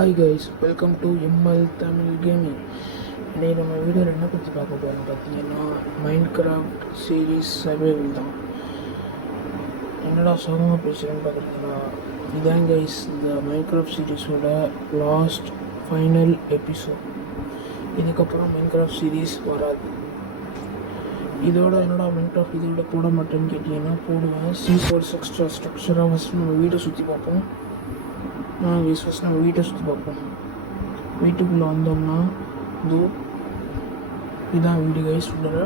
Hi guys, welcome to ML Tamil gaming. இன்றைக்கி நம்ம வீடியோவில் என்ன பற்றி பார்க்க போகிறோம் பார்த்தீங்கன்னா, மைண்ட் கிராஃப்ட் சீரீஸ் சர்வைவல் தான். என்னடா சோகமாக பேசுகிறேன்னு பார்க்குறீங்களா? இதான் கைஸ் இந்த மைண்ட் கிராஃப்ட் சீரீஸோட லாஸ்ட் ஃபைனல் எபிசோட். இதுக்கப்புறம் மைண்ட் கிராஃப்ட் சீரீஸ் வராது. இதோட என்னடா மைண்ட் கிராஃப்ட் இதோட போட மாட்டேன்னு கேட்டிங்கன்னா போடுவேன். C4 எக்ஸ்ட்ரா ஸ்ட்ரக்சராக ஃபஸ்ட்டு நம்ம வீட்டை சுற்றி பார்ப்போம். ஃபஸ்ட் நம்ம வீட்டை சுற்றி பார்ப்போம். வீட்டுக்குள்ளே வந்தோம்னா இதுதான் வீடு கைஸ். உள்ள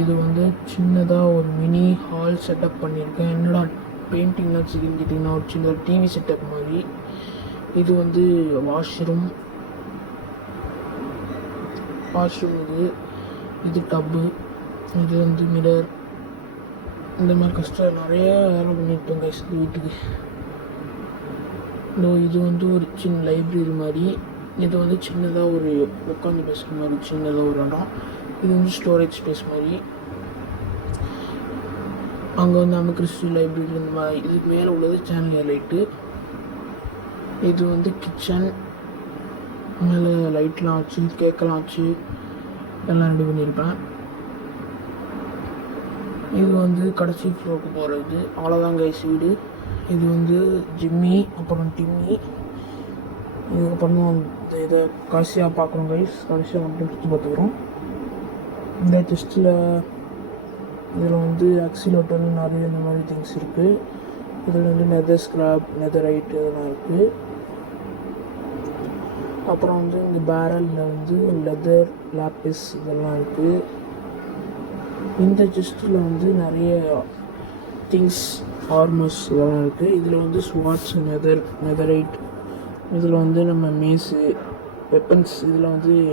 இது சின்னதாக ஒரு மினி ஹால் செட்டப் பண்ணியிருக்கேன். என்னடா பெயிண்டிங்லாம் வச்சுக்கின்னு கேட்டிங்கன்னா ஒரு சின்ன டிவி செட்டப் மாதிரி. இது வாஷ்ரூம் இது டப்பு, இது மிரர். இந்த மாதிரி கஷ்டம் நிறைய வேலை பண்ணியிருப்பேன் கைஸ் வீட்டுக்கு. இது ஒரு சின்ன லைப்ரரி மாதிரி. இது சின்னதாக ஒரு உட்காந்து பேசுகிற மாதிரி சின்னதாக ஒரு இடம். இது ஸ்டோரேஜ் ஸ்பேஸ் மாதிரி. அங்கே நம்ம கிறிஸ்டி லைப்ரரி இந்த மாதிரி. இதுக்கு மேலே உள்ளது சேனல் லைட்டு. இது கிச்சன். மேலே லைட்லாம் வச்சு கேக்கெல்லாம் வச்சு எல்லாம் ரெடி பண்ணியிருப்பேன். இது கடைசி ஃப்ளோருக்கு போகிறது. அவ்வளோதான் கைஸ் வீடு. இது ஜிம்மி, அப்புறம் டிம்மி. இதுக்கப்புறம் இதை கடைசியாக பார்க்குறோம் கைஸ். கடைசியாக மட்டும் சுற்றி பார்த்துக்கிறோம். இந்த செஸ்ட்டில் இதில் ஆக்சிலேட்டர் நிறைய இந்த மாதிரி திங்ஸ் இருக்குது. இதில் நெதர் ஸ்க்ராப், நெதரைட் இதெல்லாம் இருக்குது. அப்புறம் இந்த பேரலில் லெதர், லாப்பிஸ் இதெல்லாம் இருக்குது. இந்த செஸ்ட்டில் நிறைய திங்ஸ், ஆர்மர்ஸ் இதெல்லாம் இருக்குது. இதில் ஸ்வாட்ஸ், நெதரைட். இதில் நம்ம மேஸு, வெப்பன்ஸ். இதில்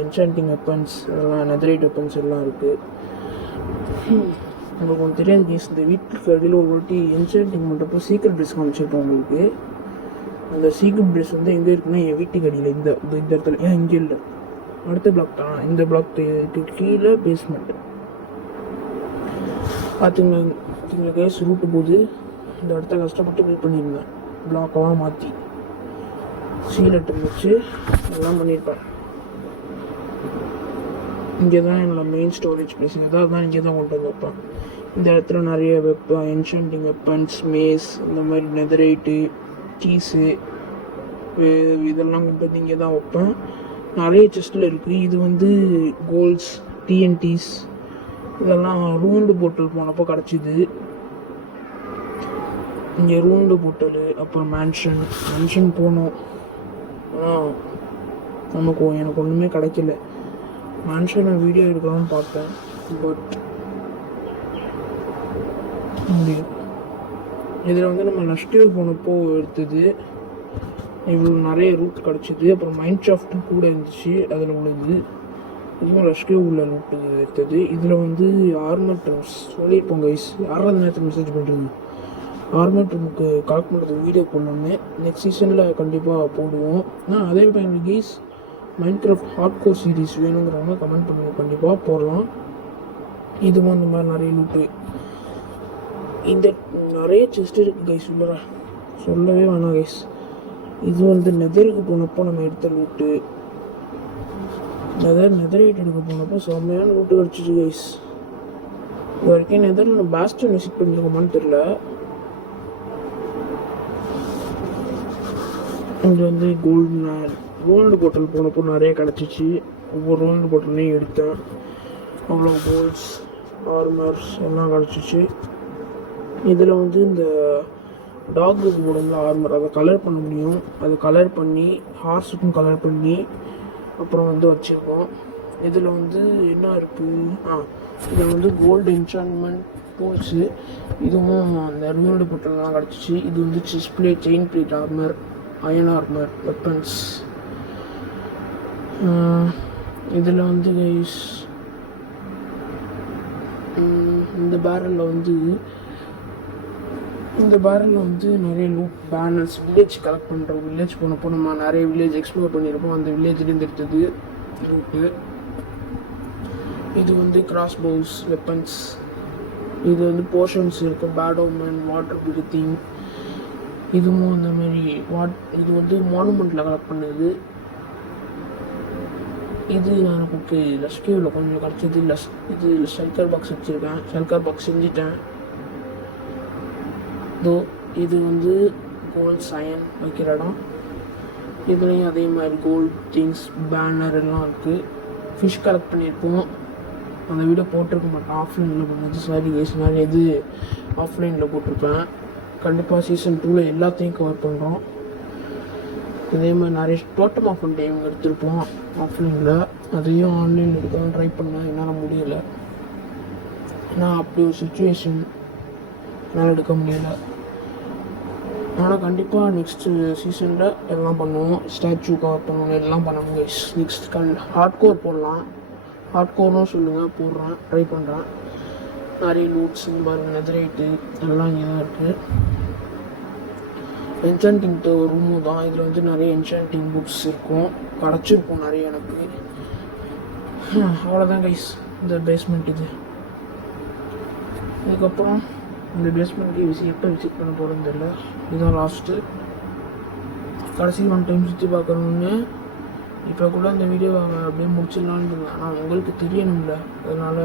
என்சாண்டிங் வெப்பன்ஸ் இதெல்லாம், நெதரைட் வெப்பன்ஸ் எல்லாம் இருக்குது. உங்களுக்கு ஒன்று தெரியாது கேஸ், இந்த வீட்டுக்கு அடியில் ஒரு வாட்டி என்சாண்டிங் பண்ணுறப்போ சீக்ரெட் ப்ரெஸ் காமிச்சிருப்போம் உங்களுக்கு. அந்த சீக்ரெட் ப்ரெஸ் எங்கே இருக்குன்னா என் வீட்டுக்கு அடியில் இந்த இடத்துல. இங்கே இல்லை, அடுத்த பிளாக் தான். இந்த பிளாக் கீழே பேஸ்மெண்ட். பார்த்துங்க கேஸ், ரூட்டு போது இந்த இடத்த கஷ்டப்பட்டு பில்ட் பண்ணியிருந்தேன். பிளாக்கெல்லாம் மாற்றி சீலெட்டு வச்சு எல்லாம் பண்ணியிருப்பேன். இங்கே தான் என்னோடய மெயின் ஸ்டோரேஜ் பிளேஸ். தான் இங்கே தான் கொண்டு வந்து வைப்பேன். இந்த இடத்துல நிறைய வெப்பன், என்சாண்டிங் வெப்பன்ஸ், மேஸ், இந்த மாதிரி நெதரைட்டு, சீஸு இதெல்லாம் கொண்டு வந்து இங்கே தான் வைப்பேன். நிறைய செஸ்ட்டில் இருக்குது. இது கோல்ட்ஸ், டிஎன்டிஸ் இதெல்லாம் ரூண்டு போட்டல் போனப்போ கிடச்சிது. இங்கே ரூண்டு போட்டல், அப்புறம் மேன்ஷன் போனோம். எனக்கு ஒன்றுமே கிடைக்கல. மேன்ஷனை வீடியோ எடுக்கலாம்னு பார்த்தேன், பட் முடியும். இதில் நம்ம நஷ்டிவ் போனப்போ எடுத்தது. இவ்வளோ நிறைய ரூட் கிடச்சிது. அப்புறம் மைண்ட் ஷாஃப்ட்டும் கூட இருந்துச்சு அதில் உள்ளது. இதுவும் ரஷ்டிவ் உள்ள ரூட்டு எடுத்தது. இதில் ஆர்மர் ட்ரம்ஸ் சொல்லியிருப்போம் கைஸ். யாராவது நேரத்தில் மெசேஜ் பண்ணுறது ஆர்மர் ட்ரம்க்கு கலெக்ட் பண்ணுறது வீடியோ போடலாமே. நெக்ஸ்ட் சீசனில் கண்டிப்பாக போடுவோம். அதே மாதிரி guys mind craft hard core series வேணுங்கிறவங்க கமெண்ட் பண்ணுங்க, கண்டிப்பாக போடலாம். இதுவும் இந்த மாதிரி நிறைய லூட்டு. இந்த நிறைய செஸ்ட் இருக்குது கைஸ் உள்ள, சொல்லவே வேணாம் கைஸ். இது நெதருக்கு போனப்போ நம்ம எடுத்த லூட்டு. நெதரைட் எடுக்க போனப்போ செம்மையான ரூட்டு கிடச்சிச்சு கைஸ். இது வரைக்கும் நெதரில் நம்ம பாஸ்டன் விசிட் பண்ணியிருக்கோமான்னு தெரில. இங்கே கோல்டு போட்டல் போனப்போ நிறைய கிடச்சிச்சு. ஒவ்வொரு கோல்டு போட்டல்லையும் எடுத்தேன். அவ்வளோ கோல்ட்ஸ், ஆர்மர்ஸ் எல்லாம் கிடச்சிச்சு. இதில் இந்த டாகுக்கு போடுங்க ஆர்மர், அதை கலர் பண்ண முடியும். அதை கலர் பண்ணி ஹார்ஸுக்கும் கலர் பண்ணி அப்புறம் வச்சுருக்கோம். இதில் என்ன இருக்குது, இதில் கோல்டு என்சான்மெண்ட் டூல்ஸு. இதுவும் அந்த ரூல்டு போட்டெல்லாம் கிடச்சிச்சு. இது chest plate, chain plate armour, iron armour, weapons. இதில் கைஸ் இந்த பேரலில் நிறைய லூட் பேனர்ஸ், வில்லேஜ் கலெக்ட் பண்ணுறோம். வில்லேஜ் போனப்போ நம்ம நிறைய வில்லேஜ் எக்ஸ்ப்ளோர் பண்ணியிருப்போம். அந்த வில்லேஜ்லேருந்து எடுத்தது லூட்டு. இது கிராஸ் பவுஸ், வெப்பன்ஸ். இது போர்ஷன்ஸ் இருக்குது. பேட் ஓமன், வாட்டர் பிரீத்திங், இதுவும் அந்த மாதிரி இது வந்து மானுமெண்ட்டில் கலெக்ட் பண்ணது. இது எனக்கு லஸ்கியூவில் கொஞ்சம் கிடச்சது. இது ஷல்கர் பாக்ஸ் வச்சுருக்கேன். ஷல்கர் பாக்ஸ் செஞ்சுட்டேன். இது வந்து கோல்ட் சயன் வைக்கிற இடம். இதுலேயும் அதே மாதிரி கோல்ட் திங்ஸ் பேனர் எல்லாம் இருக்குது. ஃபிஷ் கலெக்ட் பண்ணியிருப்போம். அந்த வீடியோ போட்டிருக்க மாட்டேன், ஆஃப்லைனில் பண்ணது. சாரி கேஸ், நான் இது ஆஃப்லைனில் போட்டிருப்பேன். கண்டிப்பாக சீசன் 2ல் எல்லாத்தையும் கவர் பண்ணுறோம். இதே மாதிரி நிறைய டோட்டம் ஆஃப் டைம் எடுத்திருப்போம் ஆஃப்லைனில். அதையும் ஆன்லைனில் எடுக்கலாம் ட்ரை பண்ணேன், என்னால் முடியலை. ஏன்னா அப்படி ஒரு சுச்சுவேஷன், என்னால் எடுக்க முடியலை. ஆனால் கண்டிப்பாக நெக்ஸ்ட்டு சீசனில் எல்லாம் பண்ணுவோம். ஸ்டாச்சு கவர் பண்ணணும், எல்லாம் பண்ணணும் கைஸ். நெக்ஸ்ட் ஹார்ட் கோர் போடலாம். ஹார்ட் கோர்னும் சொல்லுங்கள், போடுறேன், ட்ரை பண்ணுறேன். நிறைய லூட்ஸ் இந்த மாதிரி நெதரைட்டு எல்லாம் இங்கே தான் இருக்குது. என்சாண்டிங் ரூமு தான். இதில் வந்து நிறைய என்சாண்டிங் புக்ஸ் இருக்கும், கிடச்சிருக்கும் நிறைய எனக்கு. அவ்வளோதான் கைஸ் இந்த பேஸ்மெண்ட். இதுக்கப்புறம் இந்த பேஸ்மெண்ட்டுக்கு எப்போ விசிட் பண்ண போகிறதுன்னு தெரியல. இதுதான் லாஸ்ட்டு. கடைசி 1 டைம் சுற்றி பார்க்கணுன்னு இப்போ கூட இந்த வீடியோ அப்படியே முடிச்சிடலான்னு. ஆனால் உங்களுக்கு தெரியணும்ல, அதனால்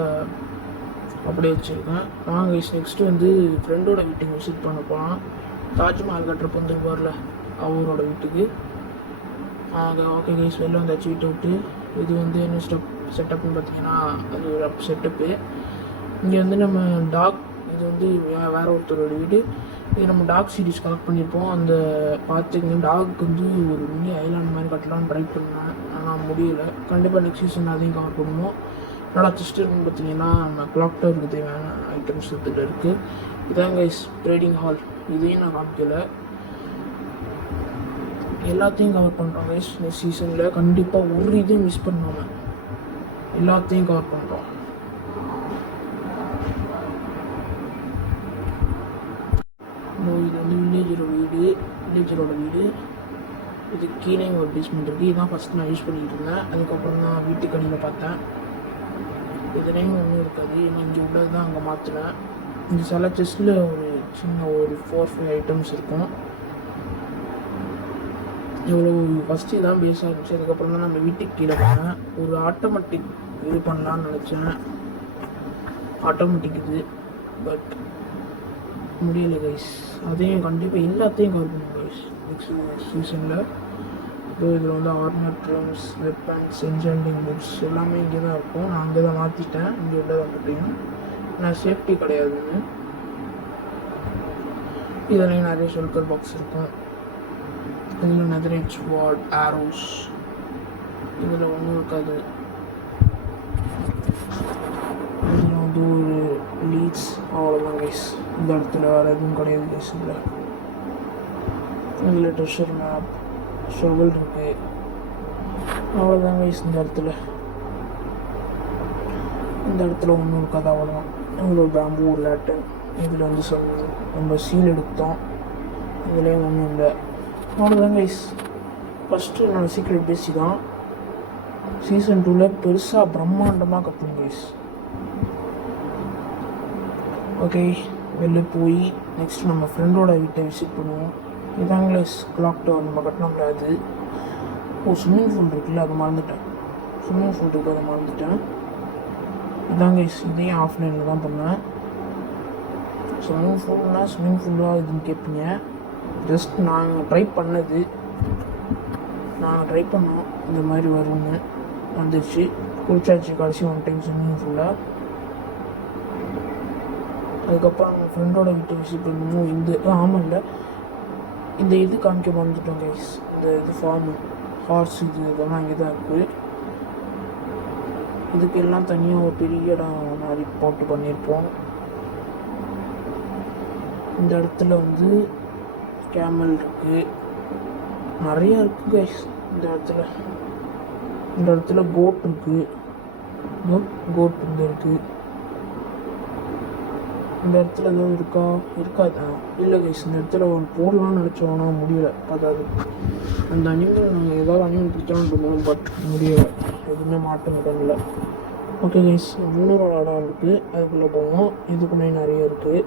அப்படியே வச்சுருக்கேன். நான் கைஸ் நெக்ஸ்ட்டு வந்து ஃப்ரெண்டோட வீட்டுக்கு விசிட் பண்ண போகலாம். தாஜ்மஹால் கட்டுறப்ப வந்துருப்பார்ல, அவரோட வீட்டுக்கு. ஓகே கைஸ், வெளில வந்தாச்சு வீட்டை விட்டு. இது வந்து என்ன செட்டப்னு பார்த்தீங்கன்னா, அது ஒரு செட்டப்பு. இங்கே வந்து நம்ம டாக், இது வந்து வேற ஒருத்தரோட வீடு. இது நம்ம டாக் சீரீஸ் கலெக்ட் பண்ணியிருப்போம். அந்த பார்த்துக்கிங்க, டாக் வந்து ஒரு மினி ஐலாண்ட் மாதிரி கட்டலான்னு ட்ரை பண்ணேன், ஆனால் முடியலை. கண்டிப்பாக நெக்ஸ்ட் சீசன் அதையும் கவர் பண்ணுவோம். என்னோட சிஸ்டர்னு பார்த்தீங்கன்னா நம்ம கிளாக் டவருக்கு தேவையான ஐட்டம்ஸ் இதில் இருக்குது. இதான் கைஸ் ட்ரேடிங் ஹால். இதையும் நான் காமிக்கலை. எல்லாத்தையும் கவர் பண்ணுறோம் கைஸ். நெக்ஸ்ட் சீசனில் கண்டிப்பாக ஒரு இதையும் மிஸ் பண்ணாமல் எல்லாத்தையும் கவர் பண்ணுறோம். இது வந்து வில்லேஜரோட வீடு. இது கீழே ஒரு பேஸ்மெண்ட் இருக்குது. இதுதான் ஃபஸ்ட் நான் யூஸ் பண்ணிகிட்டு இருந்தேன். அதுக்கப்புறம் தான் வீட்டுக்கு அடியில் பார்த்தேன். இதுலேயும் ஒன்றும் இருக்காது, ஏன்னா இங்கே உள்ளது தான் அங்கே மாற்றினேன். இந்த சில செஸ்ட்டில் ஒரு சின்ன ஒரு 4-5 ஐட்டம்ஸ் இருக்கும். இவ்வளோ ஃபஸ்ட்டு இதான் பேஸாக இருந்துச்சு. அதுக்கப்புறம் தான் நம்ம வீட்டுக்கு கீழே போனேன். ஒரு ஆட்டோமேட்டிக் இது பண்ணலான்னு நினச்சேன். ஆட்டோமேட்டிக் இது, பட் முடியலை கைஸ். அதையும் கண்டிப்பாக எல்லாத்தையும் கவர் பண்ணுவோம் கைஸ் நெக்ஸ்ட் சீசனில். இதில் வந்து ஆர்னர் ட்ரம்ஸ், வெப்பன்ஸ், என்சாண்டிங் புக்ஸ் எல்லாமே இங்கே தான் இருக்கும். நான் அங்கே தான் மாற்றிட்டேன், இங்கே உள்ளதை வந்துட்டேன். நான் சேஃப்டி கிடையாதுன்னு. இதுலேயும் நிறைய ஷெல்கர் பாக்ஸ் இருக்கும். இதில் நெதரைட் ஸ்வாட், ஆரோஸ், இதில் ஒன்றும் இருக்காது. இதில் வந்து ஒரு லீட்ஸ், அவ்வளோதான் கைஸ். இந்த இடத்துல வேறு எதுவும் கிடையாது கைஸ். இதில் ட்ரெஷர் மேப், ஷவல் இருக்குது, அவ்வளோதான் கைஸ். இந்த இடத்துல ஒன்றும் இருக்காது, அவ்வளோதான். இதில் ஒரு பேம்பு, ஒரு லேட்டன். இதில் வந்து நம்ம சீல் எடுத்தோம். இதுலேயும் ஒன்றும் இல்லை, அவ்வளோதான் கைஸ். ஃபஸ்ட்டு என்னோடய சீக்ரெட் பேசி தான். சீசன் 2ல் பெருசாக பிரம்மாண்டமாக கட்டணும் கைஸ். ஓகே, வெளில போய் நெக்ஸ்ட் நம்ம ஃப்ரெண்டோட வீட்டை விசிட் பண்ணுவோம். இதாங்க கைஸ் கிளாக் டவர் நம்ம கட்டினோம்ல அது. ஸ்விம்மிங் பூல் இருக்குல்ல, அதை மறந்துட்டேன். ஸ்விம்மிங் பூல் இருக்குது, அதை மறந்துட்டேன். இதாங்க கைஸ், இதையும் ஆஃப்லைனில் தான் பண்ணேன். ஸ்விம்மிங் ஃபூல்லாக இதுன்னு கேட்பீங்க. ஜஸ்ட் நாங்கள் ட்ரை பண்ணோம், இந்த மாதிரி வரும்னு வந்துடுச்சு. குளிச்சாச்சு கடைசி 1 டைம் ஸ்விம்மிங் ஃபூல்லாக. அதுக்கப்புறம் நம்ம ஃப்ரெண்டோட வீட்டை விசிட் பண்ணணும். ஆமாம் இல்லை, இந்த இது காமிக்க மறந்துட்டோம் கைஸ். இந்த இது ஃபார்மு, ஹார்ஸ், இதெல்லாம் இங்கே தான் இருக்குது. இதுக்கு எல்லாம் தனியாக ஒரு பெரிய இடம் மாதிரி போட்டு பண்ணியிருப்போம். இந்த இடத்துல வந்து கேமல் இருக்குது, நிறையா இருக்குது கைஸ். இந்த இடத்துல கோட் இருக்குது. கோட் இங்கே இருக்குது. இந்த இடத்துல எதுவும் இருக்காது. இல்லை கைஸ், இந்த இடத்துல ஒரு போடலாம்னு நினச்சோம், ஆனால் முடியலை. அதாவது அந்த அனிமல் நாங்கள் ஏதாவது அனிமல் பிடிச்சாலும் பண்ணுவோம், பட் முடியலை, எதுவுமே மாட்டோம் கண்ணில். ஓகே கைஸ், இன்னொரு இடம் இருக்குது, அதுக்குள்ளே போவோம். இதுக்குமே நிறைய இருக்குது.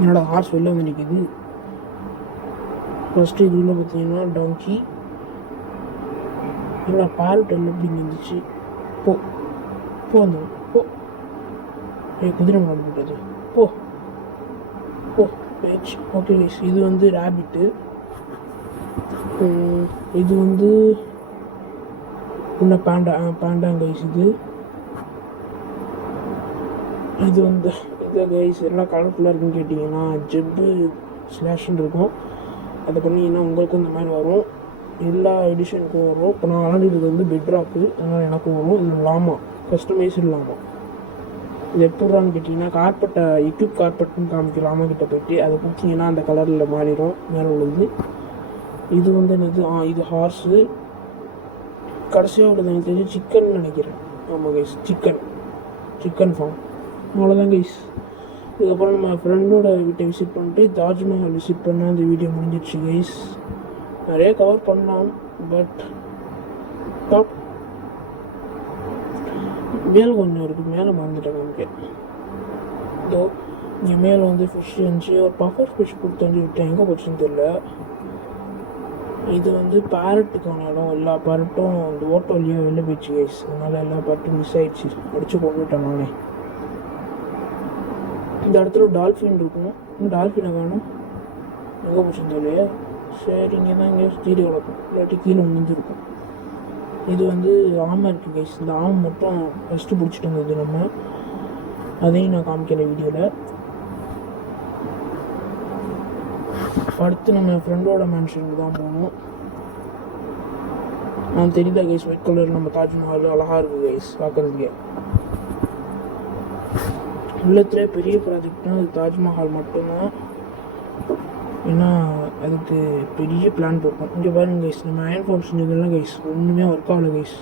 என்னோடய ஹார்ஸ் வெளில வந்து நிற்கிது. ஃபஸ்ட்டு இதில் பார்த்தீங்கன்னா டாங்கி என்னோட பேரட் எல்லாம் எப்படி இருந்துச்சு. போ போ அந்த போ குதிரை மாடு போட்டது போ போ பேச்சு. ஓகே கைஸ், இது வந்து ரேபிட்டு. இது வந்து இன்னும் பேண்டாங்க கைஸ். இது வந்து இந்த கைஸ் எல்லாம் கலர்ஃபுல்லாக இருக்குன்னு கேட்டிங்கன்னா ஜெப்பு ஸ்லாஷ்ன்னு இருக்கும். அதை பண்ணிங்கன்னா உங்களுக்கும் இந்த மாதிரி வரும், எல்லா எடிஷனுக்கும் வரும். இப்போ நான் விளாண்டுறது வந்து பெட்ராக்கு, அதனால் எனக்கும் வரும். இது லாமா, கஸ்டமைஸ்டு லாமா. இது எப்படின்னு கேட்டிங்கன்னா கார்பெட்டை எக்யூப் கார்பெட்னு காமிக்கும் லாமா கிட்ட போய்ட்டு அதை கொடுத்தீங்கன்னா அந்த கலரில் மாறிடும் மேலே உள்ளது. இது வந்து என்னது, இது ஹார்ஸு. கடைசியாக உள்ளது எனக்கு தெரிஞ்சு சிக்கன் நினைக்கிறேன். ஆமாம் கைஸ், சிக்கன் ஃபார்ம். அவ்வளோதான் கைஸ். இதுக்கப்புறம் நம்ம ஃப்ரெண்டோட வீட்டை விசிட் பண்ணிட்டு தாஜ்மஹால் விசிட் பண்ணால் அந்த வீடியோ முடிஞ்சிடுச்சு கைஸ். நிறைய கவர் பண்ணலாம், பட் டாப் மேலே கொஞ்சம் இருக்குது, மேலே மறந்துட்டேன் நமக்கு. இதோ இங்கே மேலே வந்து ஃபிஷ் இருந்துச்சு, ஒரு பஃபர் ஃபிஷ் கொடுத்து விட்டேன், எங்கே போச்சுன்னு தெரியல. இது வந்து பேரட்டுக்கான இடம். எல்லா பேரட்டும் அந்த ஓட்டோ வழியாக வெளில போயிடுச்சு கைஸ், அதனால் எல்லா பேரட்டும் மிஸ் ஆகிடுச்சு, அடித்து கொண்டுட்டேன் நானே. இந்த இடத்துல டால்ஃபின் இருக்கும், டால்ஃபினை வேணும், எங்கே போச்சுன்னு தெரியலையே. சரி, இங்கே தான் இங்கே சுற்றி வளர்க்கும், இல்லாட்டி கீழே முடிஞ்சிருக்கும். இது வந்து ஆமை இருக்குது கைஸ், இந்த ஆமை மட்டும் ஃபஸ்ட்டு பிடிச்சிட்டு இருந்தது நம்ம, அதையும் நான் காமிக்கிற வீடியோவில். அடுத்து நம்ம ஃப்ரெண்டோட மேன்ஷனுக்கு தான் போகணும். நான் தெரியுதா கைஸ், ஒயிட் கலர் நம்ம தாஜ்மஹால் அழகாக இருக்குது கைஸ் பார்க்குறதுக்கே. உள்ளத்திலே பெரிய ப்ராஜெக்ட்னா அது தாஜ்மஹால் மட்டும்தான், ஏன்னா அதுக்கு பெரிய பிளான் போட்டோம். இங்கே பாருங்க கைஸ், நம்ம அயன் ஃபார்ம் செஞ்சதெல்லாம் கைஸ் ஒன்றுமே ஒர்க் ஆகலை கைஸ்.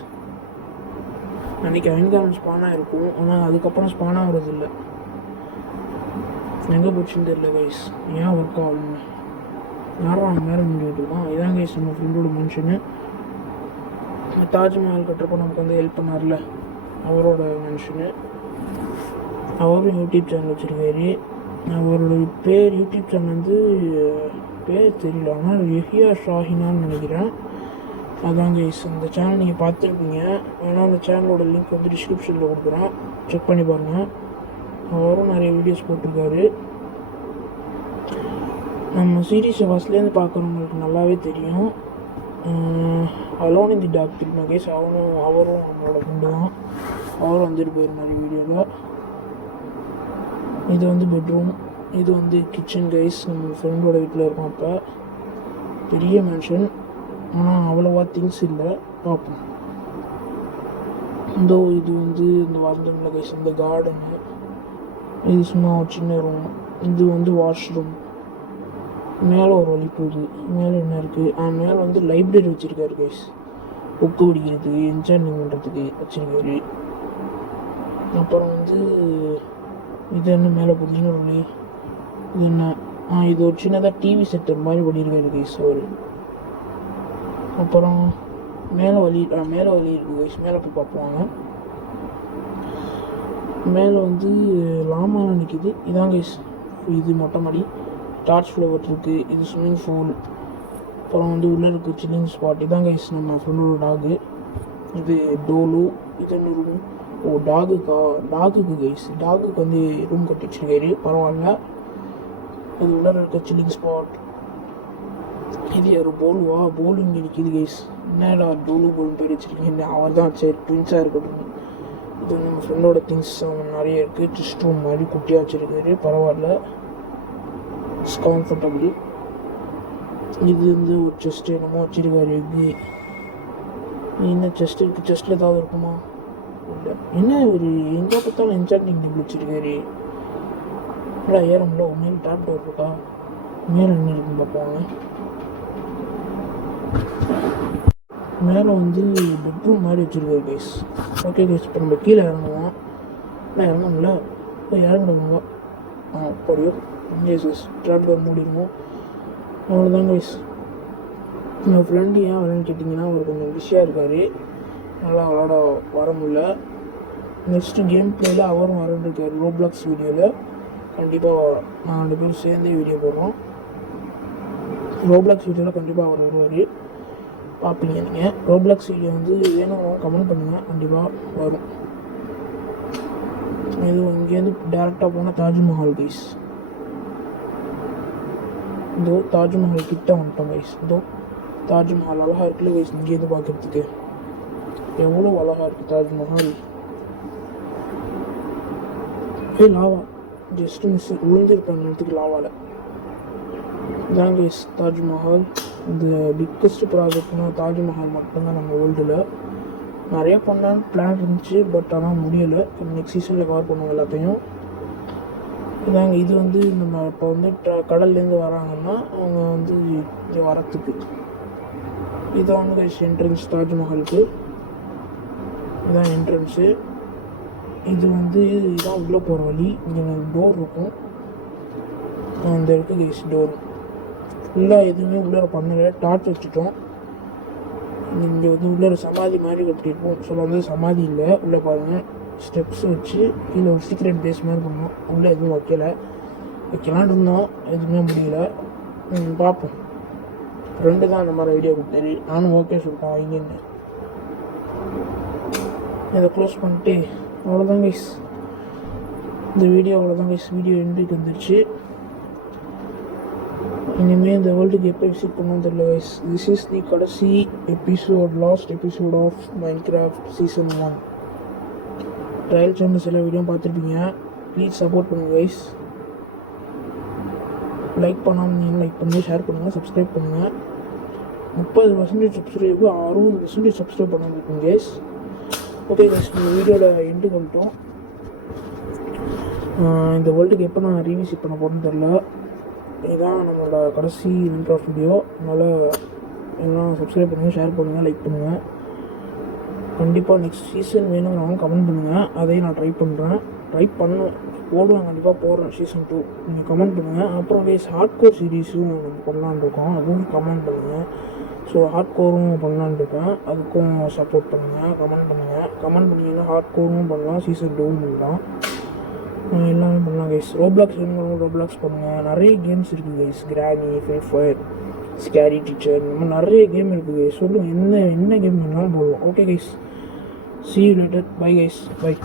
அன்றைக்கி அயன் கார்டன் ஸ்பானாக இருக்கும், ஆனால் அதுக்கப்புறம் ஸ்பானாக வரதில்லை, எங்கே போச்சுன்னு தெரியல கைஸ், ஏன் ஒர்க் ஆகலன்னு. யாரும் மேலே நின்றுட்டு இருக்கோம். இதான் கைஸ் நம்ம ஃப்ரெண்டோட மென்ஷனு. தாஜ்மஹால் கட்டுறப்போ நமக்கு வந்து ஹெல்ப் பண்ணார்ல, அவரோட மென்ஷனு. அவரும் யூடியூப் சேனல் வச்சுருக்காரு. அவரோட பேர் யூடியூப் சேனல் வந்து பேர் தெரியல, ஆனால் யஹியா ஷாஹினான்னு நினைக்கிறேன். அதான் கைஸ், அந்த சேனல் நீங்கள் பார்த்துருப்பீங்க, ஏன்னா அந்த சேனலோட லிங்க் வந்து டிஸ்கிரிப்ஷனில் கொடுக்குறேன், செக் பண்ணி பாருங்கள். அவரும் நிறைய வீடியோஸ் போட்டிருக்காரு. நம்ம சீரீஸை ஃபஸ்ட்லேருந்து பார்க்குறவங்களுக்கு நல்லாவே தெரியும். அலோன் இன் தி டார்க் தெரியுமா கைஸ், அவரும் நம்மளோட ஃப்ரெண்டு தான், அவரும் வந்துட்டு போயிரு நிறைய வீடியோவில். இது வந்து பெட்ரூம், இது வந்து கிச்சன் கைஸ். நம்ம ஃப்ரெண்டோட வீட்டில் இருக்கோம். அப்போ பெரிய மேன்ஷன், ஆனால் அவ்வளோவா திங்ஸ் இல்லை, பார்ப்போம். இது வந்து இந்த வந்தோம்ல கைஸ், இந்த கார்டனு, இது சும்மா ஒரு சின்ன ரூம். இது வந்து வாஷ்ரூம். மேலே ஒரு வழி போகுது, மேலே என்ன இருக்குது, மேலே வந்து லைப்ரரி வச்சுருக்காரு கைஸ், புக்கு படிக்கிறதுக்கு என்ஜாய்மெண்ட் பண்ணுறதுக்கு வச்சுருக்காரு. அப்புறம் வந்து இது என்ன மேலே போகுதுன்னு ஒரு இது என்ன, இது ஒரு சின்னதாக டிவி செட்டர் மாதிரி பண்ணியிருக்காரு கைஸ் அவர். அப்புறம் மேலே வழி இருக்குது கைஸ், மேலே போய் பார்ப்போங்க. மேலே வந்து லாமாலாம் நிற்கிது. இதான் கைஸ், இது மொட்டை மாடி, டார்ச் ஃப்ளவர் இருக்குது, இது ஸ்விம்மிங் பூல். அப்புறம் வந்து உள்ளே இருக்குது சில்லிங் ஸ்பாட். இதான் கைஸ் நம்ம ஃப்ரெண்டோட டாகு. இது டோலு. இது என்ன ரூம், டாகுக்கு கைஸ், டாகுக்கு வந்து ரூம் கட்டி வச்சுருக்காரு, பரவாயில்ல. அது உள்ளே இருக்க சில்லிங் ஸ்பாட். இது யார் போலு இங்கே நிற்கிது கைஸ். என்னடா டோலு போல் பேர் வச்சுருக்கீங்க, அவர் தான் சரி ட்வின்ஸாக இருக்கட்டும். இது நம்ம ஃப்ரெண்டோட திங்ஸ் நிறைய இருக்குது, செஸ்ட் ரூம் மாதிரி குட்டியாக வச்சுருக்காரு, பரவாயில்ல, கம்ஃபர்டபுள். இது வந்து ஒரு செஸ்ட் என்னமோ வச்சுருக்காரு. இது என்ன செஸ்ட் இருக்குது, செஸ்ட்டில் ஏதாவது இருக்குமா, இல்லை என்ன ஒரு எங்கே பார்த்தாலும் என்சாண்டிங் டேபிள் வச்சுருக்காரு. இல்லை ஏறம்ல உண்மையில டாப் டோர் இருக்கா, மேலே என்ன இருக்குன்னு பார்ப்பாங்க. மேலே வந்து பெட்ரூம் மாதிரி வச்சுருக்காரு கைஸ். ஓகே கைஸ், இப்போ நம்ம கீழே இறங்குவோம். இல்லை இறங்கணும்ல, இப்போ இறங்குறவங்க அப்படியோ இங்கே கைஸ் ட்ராப் டோர் மூடிடுவோம். அவ்வளோதான் கைஸ். என் ஃப்ரெண்டு ஏன் விளையாண்டு கேட்டிங்கன்னா அவர் கொஞ்சம் பிஸியாக இருக்கார், நல்லா விளாட வர முடியல. நெக்ஸ்ட்டு கேம் பிளேயில் அவரும் விளாண்டுருக்காரு ரோப்ளாக்ஸ் வீடியோவில். கண்டிப்பாக நான் 2 பேரும் சேர்ந்தே வீடியோ போடுறோம். ரோப்ளாக்ஸ் வீடியோவில் கண்டிப்பாக அவர் வருவார், பார்ப்பீங்க நீங்கள். ரோப்ளாக்ஸ் வீடியோ வந்து வேணும் கமெண்ட் பண்ணுங்கள், கண்டிப்பாக வரும். இது இங்கேருந்து டேரெக்டாக போனால் தாஜ்மஹால் கைஸ். இதோ தாஜ்மஹால் கிட்ட வந்துட்டோம் கைஸ். இதோ தாஜ்மஹால் அழகாக இருக்குல்ல கைஸ், இங்கேருந்து பார்க்குறதுக்கு எவ்வளோ அழகாக இருக்குது தாஜ்மஹால். லாவா ஜஸ்ட் மிஸ் விழுந்திருப்பாங்க இடத்துக்கு லாவாவில். இதான் கைஸ் தாஜ்மஹால். இந்த பிக்கஸ்ட் ப்ராஜெக்ட்னா தாஜ்மஹால் மட்டும்தான் நம்ம வேர்ல்டில். நிறைய பண்ணலான்னு பிளான் இருந்துச்சு, பட் ஆனால் முடியலை. நெக்ஸ்ட் சீசனில் கவர் பண்ணுவோம் எல்லாத்தையும். இதாங்க இது வந்து நம்ம இப்போ வந்து கடல்லேருந்து வராங்கன்னா அவங்க வந்து இங்கே வரத்துக்கு இதான் கைஸ் என்ட்ரன்ஸ் தாஜ்மஹாலுக்கு. இதான் என்ட்ரன்ஸு. இது வந்து இதுதான் உள்ளே போகிற வழி. இங்கே டோர் இருக்கும், அந்த இருக்குது கைஸ் டோர். ஃபுல்லாக எதுவுமே உள்ளே பண்ணலை, டார்ச் வச்சுட்டோம். இங்கே வந்து உள்ளே சமாதி மாதிரி கட்டியிருப்போம். ஸோ வந்து சமாதி இல்லை, உள்ளே பாருங்கள் ஸ்டெப்ஸ் வச்சு கீழே ஒரு சீக்ரெட் பேஸ் மாதிரி பண்ணோம். உள்ளே எதுவும் வைக்கலான் இருந்தோம், எதுவுமே முடியல. பார்ப்போம். ஃப்ரெண்டு தான் அந்த மாதிரி ஐடியா கொடுத்தாரு, நானும் ஓகே சொல்லிட்டேன் வைங்கன்னு. இதை க்ளோஸ் பண்ணிட்டு அவ்வளோதான் கைஸ் இந்த வீடியோ. அவ்வளோதான் கைஸ், வீடியோ எண்டுக்கு வந்துடுச்சு. இனிமேல் இந்த வேர்ல்டுக்கு எப்போ விசிட் பண்ணணும் தெரியல கைஸ். திஸ் இஸ் தி கடைசி episode, last episode of Minecraft season 1. Trial channel சில வீடியோ பார்த்துருப்பீங்க, ப்ளீஸ் சப்போர்ட் பண்ணுங்கள் கைஸ். லைக் பண்ணாமல் நீங்கள் லைக் பண்ணுங்கள், ஷேர் பண்ணுங்கள், சப்ஸ்கிரைப் பண்ணுங்கள். 30% சப்ஸ்கிரைபு, 60% சப்ஸ்கிரைப் பண்ணிருக்கீங்க கைஸ். ஓகே கைஸ், இந்த வீடியோவில் எண்டு பண்ணிட்டோம். இந்த வேர்ல்டுக்கு எப்போ நான் ரீவிசிட் பண்ண போகிறேன்னு தெரில. இதுதான் நம்மளோட கடைசி மைன்கிராஃப்ட் வீடியோ. அதனால் எல்லாம் சப்ஸ்கிரைப் பண்ணுங்கள், ஷேர் பண்ணுங்கள், லைக் பண்ணுங்கள். கண்டிப்பாக நெக்ஸ்ட் சீசன் வேணுங்கிறவங்க கமெண்ட் பண்ணுங்கள், அதையும் நான் ட்ரை பண்ணுவேன், போடுவேன், கண்டிப்பாக போடுறேன் சீசன் 2. நீங்கள் கமெண்ட் பண்ணுங்கள். அப்புறம் கைஸ் ஹார்ட் கோர் சீரீஸும் நம்ம பண்ணலான்னு இருக்கோம், அதுவும் கமெண்ட் பண்ணுங்கள். ஸோ ஹார்ட் கோரும் பண்ணலான்னு இருக்கேன், அதுக்கும் சப்போர்ட் பண்ணுங்கள், கமெண்ட் பண்ணிங்கன்னா ஹார்ட் கோரும் பண்ணலாம், சீசன் 2வும் பண்ணலாம், எல்லாமே பண்ணலாம் கைஸ். ரோப்ளாக்ஸ் வேணுங்கிறவங்க ரோப்ளாக்ஸ் பண்ணுங்கள். நிறைய கேம்ஸ் இருக்குது guys, granny, free fire, scary teacher, இந்த மாதிரி நிறைய கேம் இருக்குது கைஸ். சொல்லுங்கள் என்ன கேம் வேணாலும் போடுவோம். Okay guys, see you later, bye guys, bye.